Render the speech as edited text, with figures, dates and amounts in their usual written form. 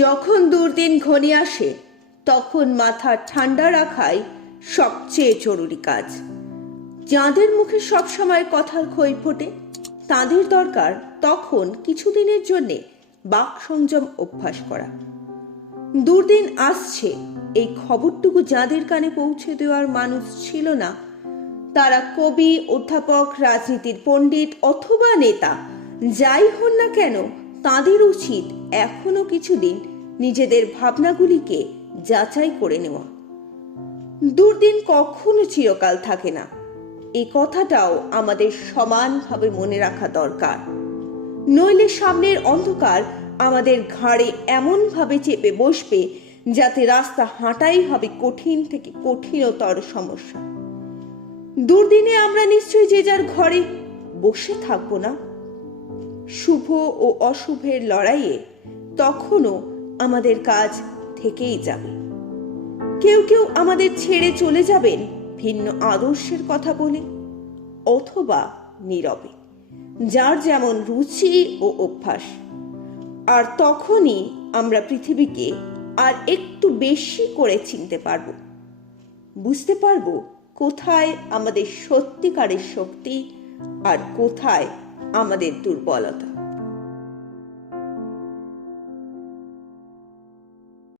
যখন দুর্দিন ঘনিয়ে আসে তখন মাথা ঠান্ডা রাখাই সবচেয়ে জরুরি কাজ। যাঁদের মুখে সবসময় কথার খই ফোটে তাঁদের দরকার তখন কিছুদিনের জন্যে বাক সংযম অভ্যাস করা। দুর্দিন আসছে এই খবরটুকু যাঁদের কানে পৌঁছে দেওয়ার মানুষ ছিল না, তারা কবি, অধ্যাপক, রাজনীতির পণ্ডিত অথবা নেতা যাই হন না কেন, তাদের উচিত এখনো কিছুদিন নিজেদের ভাবনাগুলিকে যাচাই করে নেওয়া। দুর্দিন কখনো চিরকাল থাকে না, এই কথাটাও আমাদের সমানভাবে মনে রাখা দরকার। নইলে সামনের অন্ধকার আমাদের ঘাড়ে এমনভাবে চেপে বসবে যাতে রাস্তা হাঁটাই হবে কঠিন থেকে কঠিনতর সমস্যা। দুর্দিনে আমরা নিশ্চয়ই যে যার ঘরে বসে থাকবো না। শুভ ও অশুভের লড়াইয়ে তখনও আমাদের কাজ থেকেই যাবে। কেউ কেউ আমাদের ছেড়ে চলে যাবেন ভিন্ন আদর্শের কথা বলে অথবা নীরবে, যার যেমন রুচি ও অভ্যাস। আর তখনই আমরা পৃথিবীকে আর একটু বেশি করে চিনতে পারব, বুঝতে পারব কোথায় আমাদের সত্যিকারের শক্তি আর কোথায় আমাদের দুর্বলতা।